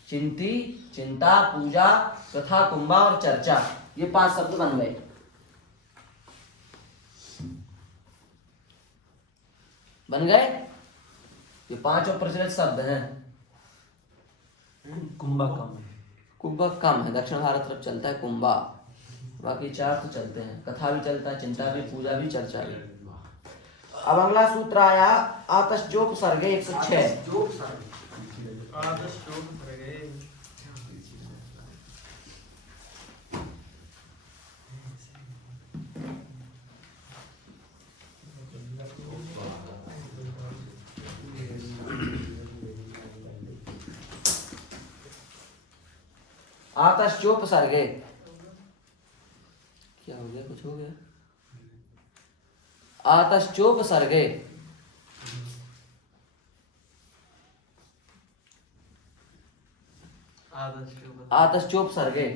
चिंती, चिंता, पूजा, कथा, कुंभा और चर्चा, ये 5 शब्द बन गए। बन गए, ये 5 प्रचलित शब्द हैं। कुंभा कम है, कुंभा कम है, दक्षिण भारत तरफ चलता है कुंभा, बाकी 4 तो चलते हैं। कथा भी चलता है, चिंता भी, पूजा भी, चर्चा भी। अब अगला सूत्र आया आतश्चोपसर्गे 106। आतश्चोपसर्गे, क्या हो गया, कुछ हो गया? आतश्चोपसर्गे, आतश्चोपसर्गे,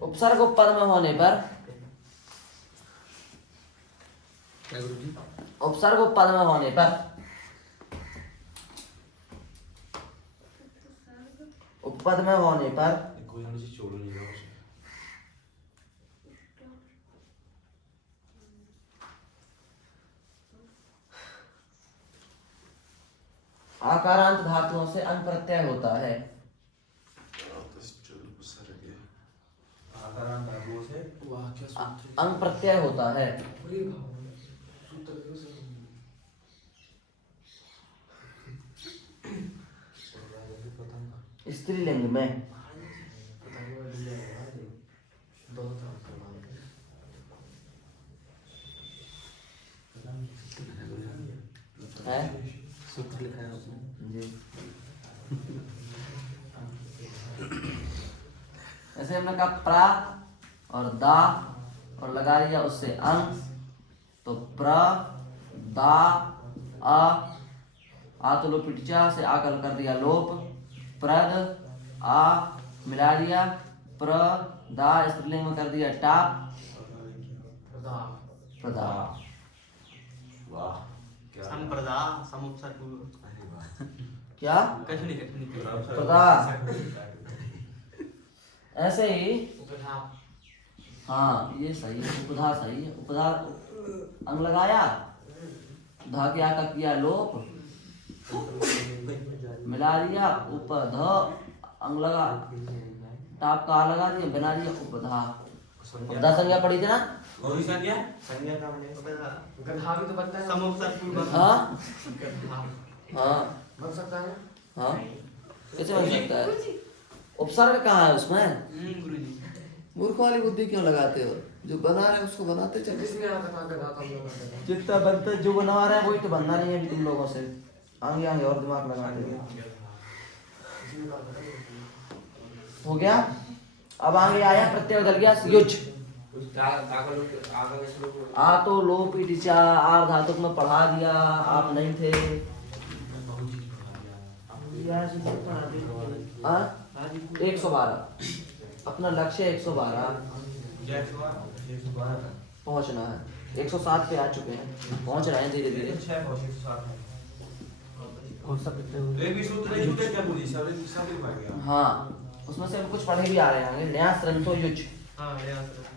उपसर्ग पद में होने पर, उपसर्ग पद में होने पर, उपपद में होने पर नीचे छोड़ो नहीं रहा उसे। आकारांत धातुओं से अंग प्रत्यय होता है। आकारांत धातुओं से वाह क्या सूत्र अंग प्रत्यय होता है। है। सूत्र कैसे स्त्रीलिंग में है सूत्र लिखा है उसमें जी। ऐसे हमने कहा प्रा और दा और लगा लिया उससे अंग, तो प्र दा आ तो लोप पिटचा से आकल कर दिया लोप, प्रद आ मिला दिया, प्र दा स्त्रीलिंग में कर दिया टाप, प्रदा। वाह क्या संप्रदा समुपसर्ग पूर्व। अरे वाह क्या कठिन कठिन प्रदा। ऐसे ही उपधा हाँ ये सही है, उपधा सही है। उपधा अंग लगाया, धा के आका किया लोप, मिला लिया उपध अंग लगा, टाप का आ लगा दिया, बना दिया उपधा। उपधा संज्ञा पड़ी थी ना? कौन सी संज्ञा? संज्ञा का मैंने गधा भी तो बनता है। समुपसर्ग पूर्व। हाँ गधा हाँ बन सकता है। हाँ कैसे बन सकता है? उपसर्ग कहाँ है उसमें? गुरुजी मूर्ख वाली बुद्धि क्यों लगाते हो? जो बना रहे हैं उसको बनाते चले। किसने यहाँ तक गधा का हम लोग करते हैं? जितना बनता जो बना रहे हैं वही तो बनना नहीं है अभी तुम लोगों से। आगे आगे और दिमाग लगाते हो। किसने कहा था? हो गया। अब आगे आया प्रत्यय बदल गया युज। आ तो लोप इटिचा आर धातुक में पढ़ा दिया, आप नहीं थे। हाँ 112 अपना लक्ष्य 112 पहुंचना है। 107 पे आ चुके हैं, पहुंच रहे हैं धीरे धीरे। कौन सा प्रत्यय एक भी सूत्र नहीं छूटे क्या बोली सब लिख पा गया। हाँ उसमें से हम कुछ पढ़े भी आ रहे हैं। नया संतो युज हाँ याद रखो।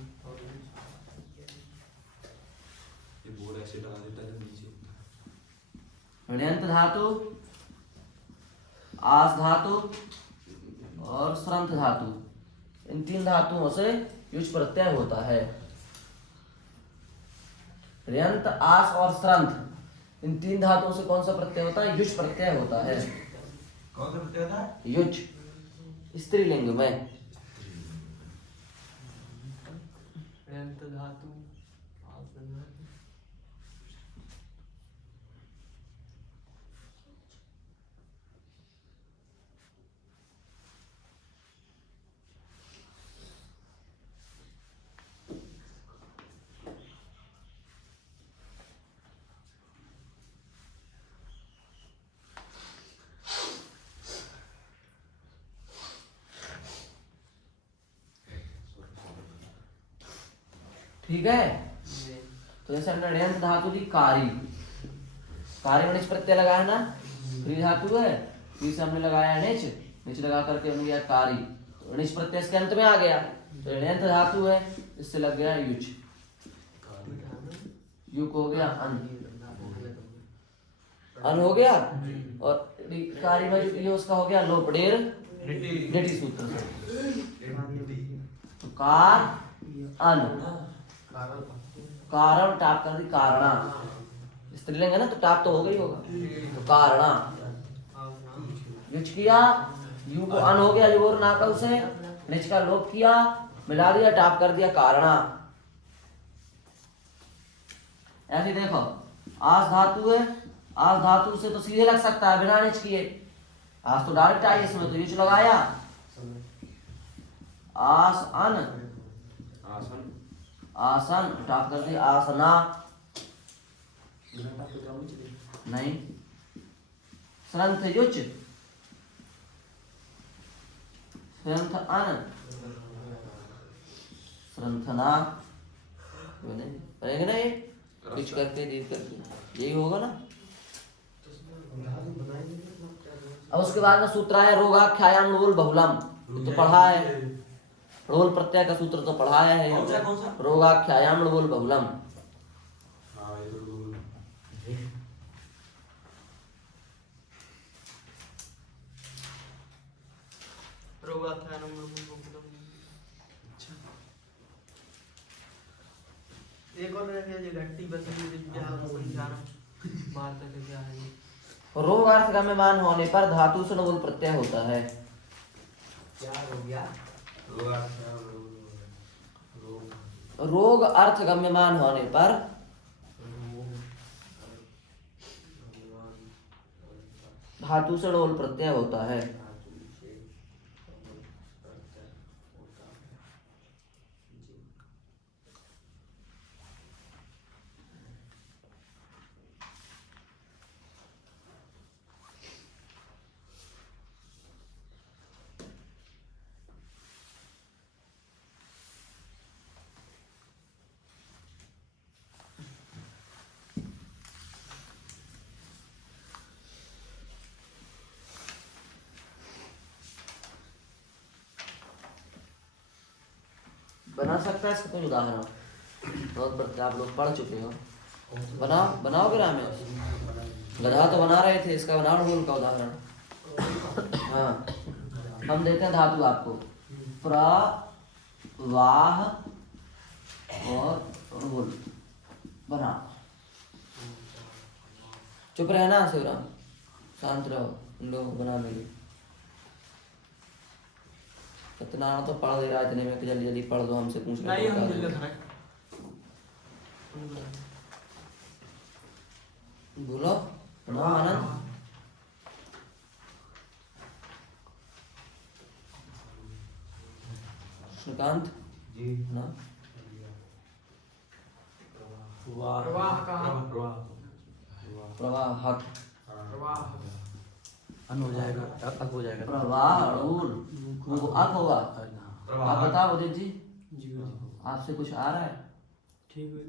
ये बोर्ड ऐसे लगा देता है नीचे। ऋण्यंत धातु, आस धातु और श्रंथ धातु, इन तीन धातुओं से युज प्रत्यय होता है। ऋण्यंत, आस और श्रंथ इन तीन धातुओं से कौन सा प्रत्यय होता है? युज प्रत्यय होता है। कौन सा प्रत्यय था? युज स्त्रीलिंग में। ऋण्यंत धातु आसन ठीक है। तो जैसे हमने ऋण्यंत धातु दी कारी, कारी में निच प्रत्यय लगाया ना, फ्री धातु है, फ्री से हमने लगाया निच, निच लगा करके हमने किया कारी, तो निच प्रत्यय इसके अंत में आ गया, तो ऋण्यंत धातु है, इससे लग गया युज। युग हो गया अन, अन हो गया। और कारी में ये उसका हो गया लोप, डेर डेटी सूत्र से। तो कार अन, कारण टाप कर दी कारणा, स्त्रीलिंग है ना तो टाप तो हो गई होगा, तो कारणा। युज किया, यू को अन हो गया, योर नाकल से, निच का लोप किया, मिला दिया, टाप कर दिया कारणा। ऐसे देखो आस धातु है, आस धातु से तो सीधे लग सकता है बिना निच किए, आस तो डायरेक्ट आई, इसमें तो युज लगाया। आस अन, आसन आसन टाप कर दिया आसना, नहीं। श्रंथ युज, श्रंथ अन, श्रंथना, पढ़ेंगे ना ये कुछ करके रीड करके, यही होगा ना। अब उसके बाद में सूत्र आया रोगाख्यायाम नूल बहुलम, तो पढ़ा है णोल प्रत्यय का सूत्र तो पढ़ाया है कौन सा? रोगाख्यायाम णोल बहुलम। हाँ ये तो रोगाख्यानम एक और रह गया, जो घंटी बसली संख्यान मारता है, क्या है ये? रोग अर्थ गम्यमान होने पर धातु से णोल प्रत्यय होता है। क्या हो गया? रोग अर्थ गम्यमान होने पर धातु से णोल प्रत्यय होता है। बना सकता है इसका कोई उदाहरण? बहुत प्रत्यय आप लोग पढ़ चुके हो, बनाओगे राम? गधा तो बना रहे थे, इसका बनाओ णोल का उदाहरण। हाँ हम देते हैं धातु आपको, प्रवाह और णोल बना। चुप रहना शिवराम, शांत रहो, इन लोगों को बना देंगे। सत्यनारायण तो पढ़ दे रहा है इतने में, जल्दी जल्दी पढ़ दो, हमसे पूछ नहीं हम रहे दिल खा बोलो बनाओ आनंद। श्रीकांत जी ना प्रवाह का प्रवाहक प्रवाह अन हो जाएगा, अक हो जाएगा। प्रवाह णोल वो अक होगा। आप बताओ उदित जी, आपसे कुछ आ रहा है? ठीक है,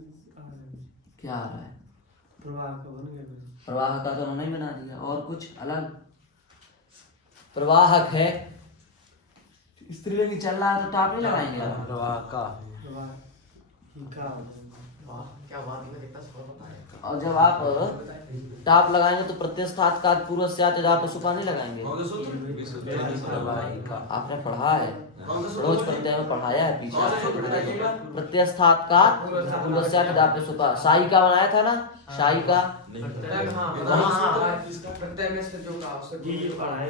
क्या आ रहा है? प्रवाह का बन गया। प्रवाह का तो नहीं बना दिया, और कुछ अलग? प्रवाहक है, स्त्रीलिंग चल रहा है तो टाप नहीं लगाएंगे आप? प्रवाह का क्या बात है, कितना सफल बता रहे। और जब आप टाप लगाएंगे तो प्रत्यस्तात् का पूर्व से सुपा नहीं लगाएंगे? कौन सा सूत्र? आपने पढ़ा है, कौन सा रोज सूत्र? प्रत्यय में पढ़ाया है कौन सा सूत्र पीछे। बताइएगा? प्रत्यस्तात् का पूर्व से सुपा, शाही का बनाया था ना, शाही का। प्रत्यय में से जो का उससे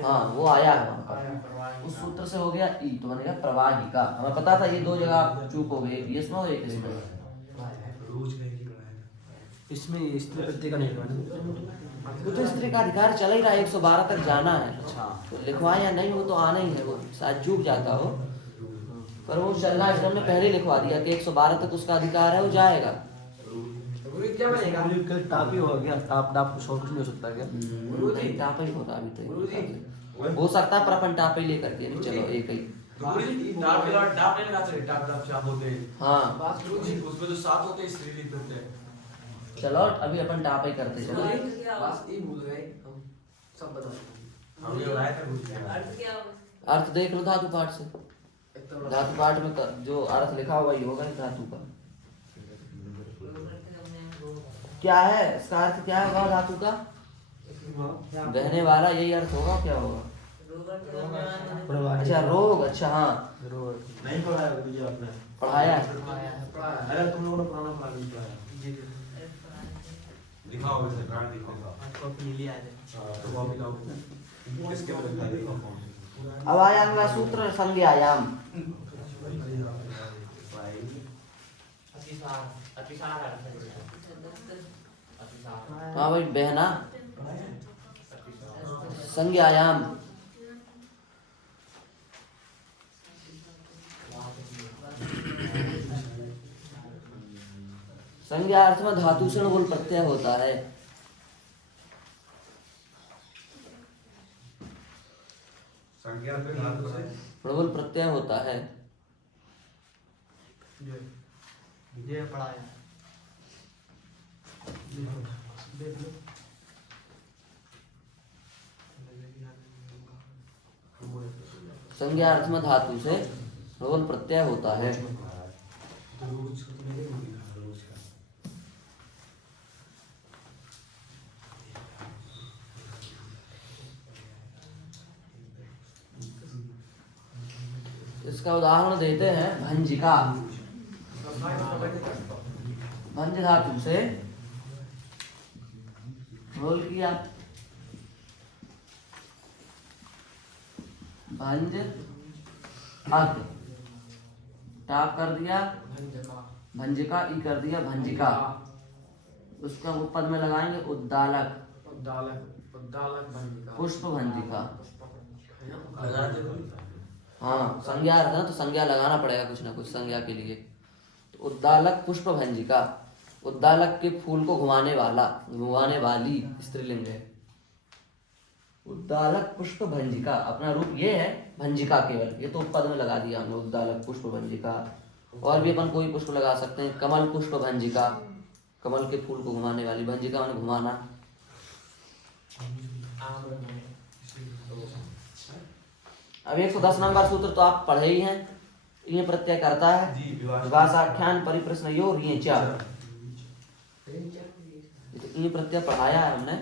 हाँ वो आया है वहाँ पर, उस सूत्र से हो गया ई, तो बनेगा प्रवाहिका। हमें पता था ये दो जगह आप चूक हो गए, एक इसमें और एक इसमें। रोज नहीं पढ़ाया। इसमें स्त्री प्रत्यय का नहीं बना। वो तो स्त्री का अधिकार चल ही रहा है, 112 तक जाना है। तो लिखवाए या नहीं वो तो आना ही है, वो शायद चूक जाता हो, पर वो चल रहा है, हमने पहले ही लिखवा दिया कि 112 तक उसका अधिकार है, वो जाएगा। गुरु क्या बनेगा? टाप ही हो गया, टाप टाप कुछ और कुछ नहीं हो सकता क्या? नहीं टाप ही होता अभी तो, हो सकता है पर अपन टाप ही लेकर के नहीं, चलो एक ही। गुरु जी डाप के बाद डाप नहीं लगाते, डाप डाप चाप होते हैं। हाँ बात गुरु जी उसमें तो 7 होते हैं, स्त्रीलिंग होते हैं। चलो अभी अपन टाप ही करते चलो। बस ये भूल गए हम, सब बता दो। हम ये लगाया था गुरु जी। अर्थ देख लो धातु पाठ से, धातु पाठ में जो अर्थ लिखा हुआ ही होगा धातु का। क्या है इसका अर्थ, क्या होगा धातु का? बहने वाला, यही अर्थ होगा, क्या होगा? अच्छा रोग, अच्छा हाँ नहीं पढ़ाया गुरु जी आपने? पढ़ाया। अरे तुम लोगों ने पुराना पढ़ा लिया है। दिखाओ इसे, ब्रांड दिखाओ। कॉपी ले आ जाए। तो कॉपी लाओ। इसके बाद दिखाओ कौन। अब आया अगला सूत्र संज्ञायाम। हाँ भाई बहना, संज्ञायाम। संज्ञा अर्थ में धातु से णोल प्रत्यय होता है। संज्ञा पे धातु से णोल प्रत्यय होता है। ये पढ़ाया। देख लो। संज्ञा अर्थ में धातु से रोल प्रत्यय होता है। इसका उदाहरण देते हैं भंजिका। भंज धातु से रोल किया, भंज अर्थ, टाप कर दिया भंजिका, ई कर दिया भंजिका। उसका पद में लगाएंगे उद्दालक, पुष्प भंजिका। हाँ संज्ञा है ना, तो संज्ञा लगाना पड़ेगा कुछ ना कुछ संज्ञा के लिए। तो उद्दालक पुष्प भंजिका, उद्दालक के फूल को घुमाने वाला, घुमाने वाली स्त्रीलिंग है। उद्दालक पुष्प भंजिका, अपना रूप ये है भंजिका केवल, ये तो पद में लगा दिया हमने उद्दालक पुष्प भंजिका। और भी अपन कोई पुष्प लगा सकते हैं, कमल पुष्प भंजिका, कमल के फूल को घुमाने वाली, भंजिका माने घुमाना। अब 110 नंबर सूत्र तो आप पढ़े ही हैं। ये प्रत्यय करता है विभाषाख्यान परिप्रश्न यो रियच। ये प्रत्यय पढ़ाया है हमने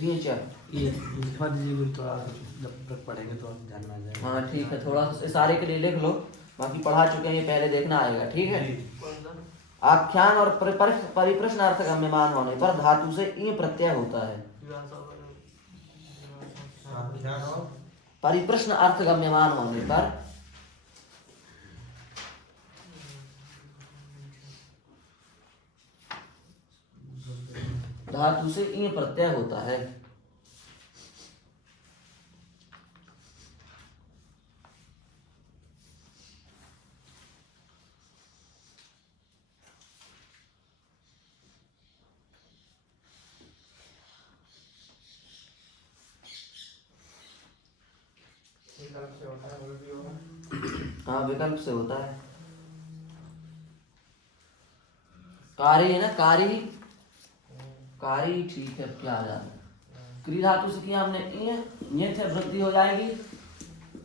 रियच। ये लिखवा दीजिए गुरु, थोड़ा जब तक पढ़ेंगे तो आप ध्यान में आ जाएगा। हाँ ठीक है, थोड़ा सा सारे के लिए लिख लो, बाकी पढ़ा चुके हैं, ये पहले देखना आएगा। ठीक है। आख्यान और परिप्रश्न अर्थ गम्यमान होने पर धातु से ई प्रत्यय होता है। परिप्रश्न अर्थ गम्यमान होने पर धातु से ई प्रत्यय होता है। हाँ विकल्प से होता है। कारी है ना, कारी, कारी ठीक है, क्या आ जाता है। क्री धातु से किया हमने ये थे, वृद्धि हो जाएगी,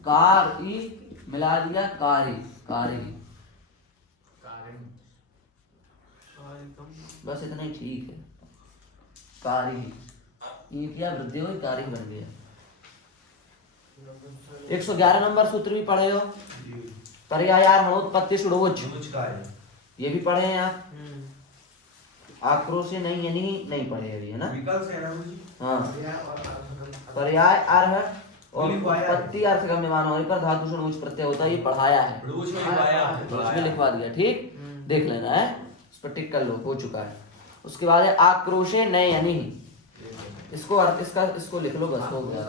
कार ई मिला दिया कारी, कारी। बस इतना ही ठीक है। कारी ये क्या वृद्धि हुई, कारी बन गया। 111 नंबर सूत्र भी पढ़े हो, पर्यायार हणोत्पत्ति षुडोच, ये भी पढ़े हैं आप। आक्रोश से नहीं पढ़े अभी, है ना। हाँ पर्याय अर्थ और उत्पत्ति अर्थ गम्यमान होने पर धातु षुडोच प्रत्यय होता है, ये पढ़ाया है, उसमें लिखवा दिया। ठीक, देख लेना है, उस पर टिक कर लो, हो चुका है। उसके बाद है आक्रोशे नयनि, इसको अर्थ इसको लिख लो, बस हो गया।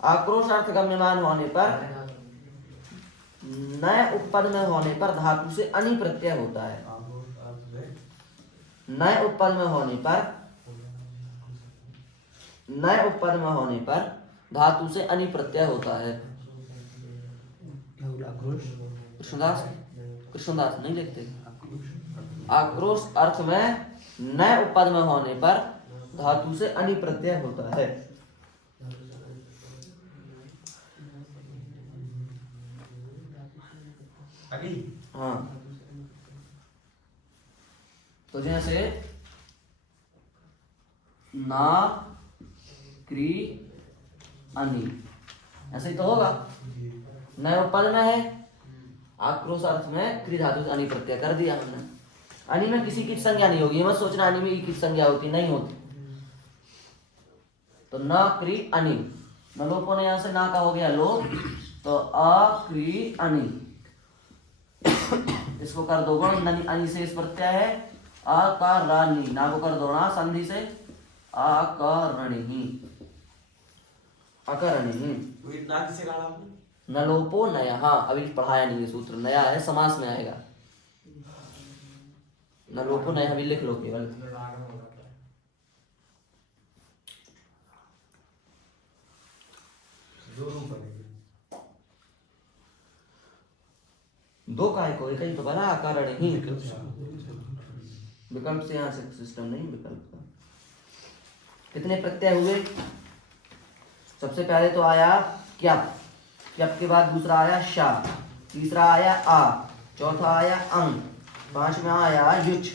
आक्रोश अर्थ गम्यमान होने पर, नए उपपद में होने पर धातु से अनि प्रत्यय होता है। नए उपपद में होने पर, नए उपपद में होने पर धातु से अनि प्रत्यय होता है। कृष्णदास नहीं लिखते। आक्रोश अर्थ में नए उपपद में होने पर धातु से अनि प्रत्यय होता है। हाँ तो जैसे ना क्री अनि, ऐसे ही तो होगा। नए उपपद में है, आक्रोश अर्थ में क्री धातु से अनि प्रत्यय कर दिया हमने। अनि में किसी की संज्ञा नहीं होगी, मत सोचना अनि में की संज्ञा होती, नहीं होती। तो न क्री अनि, न लोगों ने यहां से ना का हो गया लोग, तो अक्री अनि, इसको कर दो अनि से इस प्रत्यय है अकरणी, ना को कर दो ना संधि से अकरणी, अकरणी। नलोपो नया, हाँ अभी पढ़ाया नहीं है सूत्र, नया है, समास में आएगा। नलोपो नया अभी लिख लो केवल। दो काय को एक ही तो बना, कारण ही विकल्प से, यहाँ से सिस्टम नहीं विकल्प का। कितने प्रत्यय हुए? सबसे पहले तो आया क्या, क्यप के बाद दूसरा आया शा, तीसरा आया आ, चौथा आया अंग, पांचवा आया युच,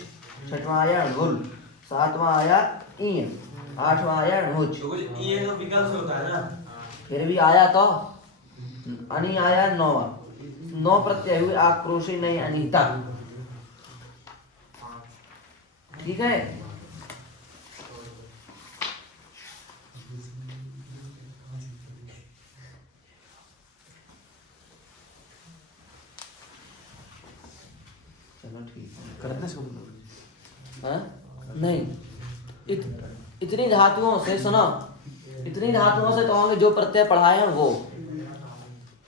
छठवां आया ढुल, सातवां आया ईय, आठवां आया ढुच। तो कुछ ये तो विकल्प से होता है ना। फिर भी आया तो अनि आया नौवा, 9 प्रत्यय हुए आक्रोशी नहीं अनिता। ठीक है। चलो ठीक है। करने से हाँ? नहीं, इतनी धातुओं से सुनो, इतनी धातुओं से कहोगे जो प्रत्यय पढ़ाए हैं वो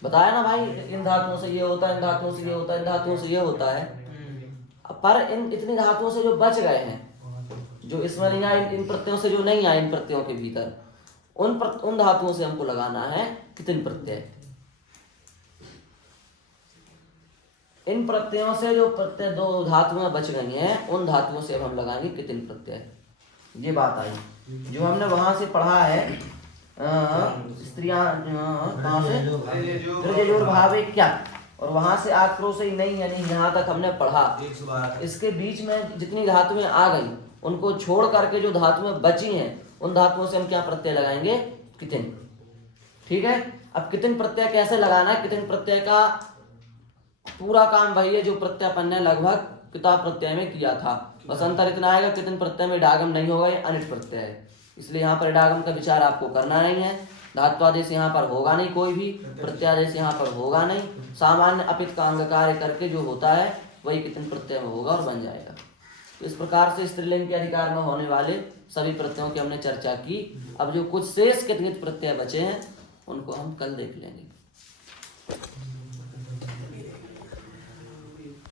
बताया ना भाई, इन धातुओं से ये होता है, इन धातुओं से ये होता है, इन धातुओं से ये होता है। पर इन इतनी धातुओं से जो बच गए हैं, जो इसमें नहीं आए, इन प्रत्ययों से जो नहीं आए, इन प्रत्ययों के भीतर उन धातुओं से हमको लगाना है कितने प्रत्यय। इन प्रत्ययों से जो प्रत्यय 2 धातुएं बच गई हैं, उन धातुओं से अब हम लगाएंगे कितने प्रत्यय। ये बात आई जो हमने वहां से पढ़ा है, स्त्रियां कहाँ से रजोर भावे क्या, और वहां से आक्रोश ही नहीं, यानी यहाँ तक हमने पढ़ा। 112 इसके बीच में जितनी धातुएं आ गई उनको छोड़ करके जो धातुएं बची हैं, उन धातुओं से हम क्या प्रत्यय लगाएंगे, कितने। ठीक है। अब कितने प्रत्यय कैसे लगाना है, कितने प्रत्यय का पूरा काम वही है जो प्रत्यय अपन ने लगभग किताब प्रत्यय में किया था। बस अंतर इतना आएगा, कितने प्रत्यय में इडागम नहीं होगा, ये अनिट प्रत्यय है, इसलिए यहाँ पर इडागम का विचार आपको करना नहीं है। धात्वादेश यहाँ पर होगा नहीं, कोई भी प्रत्यादेश यहाँ पर होगा नहीं। सामान्य अपित का अंग कार्य करके जो होता है वही कितने प्रत्यय में होगा और बन जाएगा। तो इस प्रकार से स्त्रीलिंग के अधिकार में होने वाले सभी प्रत्ययों की हमने चर्चा की। अब जो कुछ शेष कितने प्रत्यय बचे हैं उनको हम कल देख लेंगे।